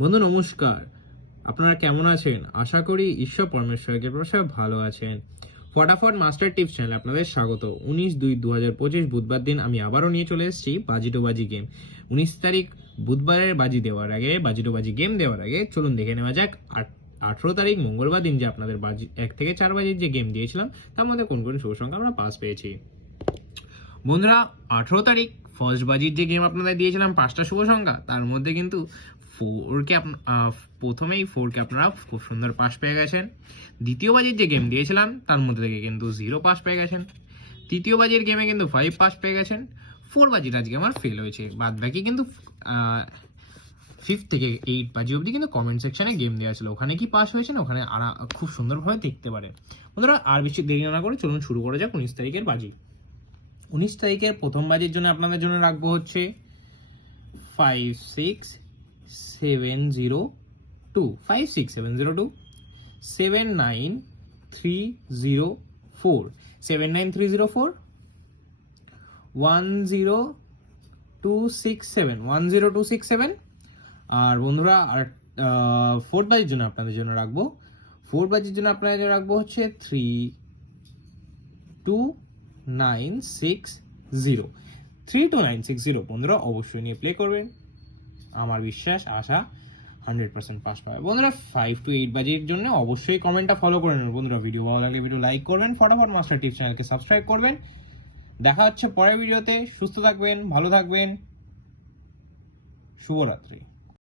বন্ধু নমস্কার, আপনারা কেমন আছেন? আশা করি ঈশ্বর পরমেশ্বরকে প্রসাদ ভালো আছেন। ফটাফট মাস্টার টিপস চ্যানেলে আপনাদের স্বাগত। 19/2/2025 বুধবার দিন আমি আবারও নিয়ে চলে এসেছি বাজি গেম। 19 তারিখ বুধবারের বাজি গেম দেওয়ার আগে চলুন দেখে নেওয়া যাক 18 তারিখ মঙ্গলবার দিন যে আপনাদের 1 থেকে 4 বাজির যে গেম দিয়েছিলাম তার মধ্যে কোন কোন শুভ সংখ্যা আমরা পাস পেয়েছি। বন্ধুরা, 18 তারিখ ফার্স্ট বাজির যে গেম আপনাদের দিয়েছিলাম 5টা শুভ সংখ্যা, তার মধ্যে কিন্তু প্রথমেই 4কে আপনারা খুব সুন্দর পাস পেয়ে গেছেন। দ্বিতীয় বাজির যে গেম দিয়েছিলাম তার মধ্যে থেকে কিন্তু 0 পাস পেয়ে গেছেন। তৃতীয় বাজির গেমে কিন্তু 5 পাস পেয়ে গেছেন। 4 বাজির আজকে আমার ফেল হয়েছে, বাদ বাকি কিন্তু 5 থেকে 8 বাজি অবধি কিন্তু কমেন্ট সেকশনে গেম দেওয়া ছিল, ওখানে কি পাস হয়েছে না ওখানে খুব সুন্দরভাবে দেখতে পারে। বন্ধুরা, আর বেশি দেরি না করে চলুন শুরু করা যাক 19 তারিখের বাজি। 19 তারিখের প্রথম বাজির জন্য আপনাদের জন্য রাখবো হচ্ছে 56702 56702 79304 79304 10267 আর বন্ধুরা আর ফোর্থ বাজির জন্য আপনাদের জন্য রাখবো হচ্ছে 32960 বন্ধুরা অবশ্যই নিয়ে প্লে করবেন। আমার বিশ্বাস আশা 100% পাস পাবে। বন্ধুরা 5 to 8 বাজির জন্য অবশ্যই কমেন্টটা ফলো করে নেবেন। বন্ধুরা ভিডিও ভালো লাগলে ভিডিও লাইক করবেন, ফটাফট মাস্টার টিপস চ্যানেলকে সাবস্ক্রাইব করবেন। দেখা হচ্ছে পরের ভিডিওতে। সুস্থ থাকবেন, ভালো থাকবেন, শুভরাত্রি।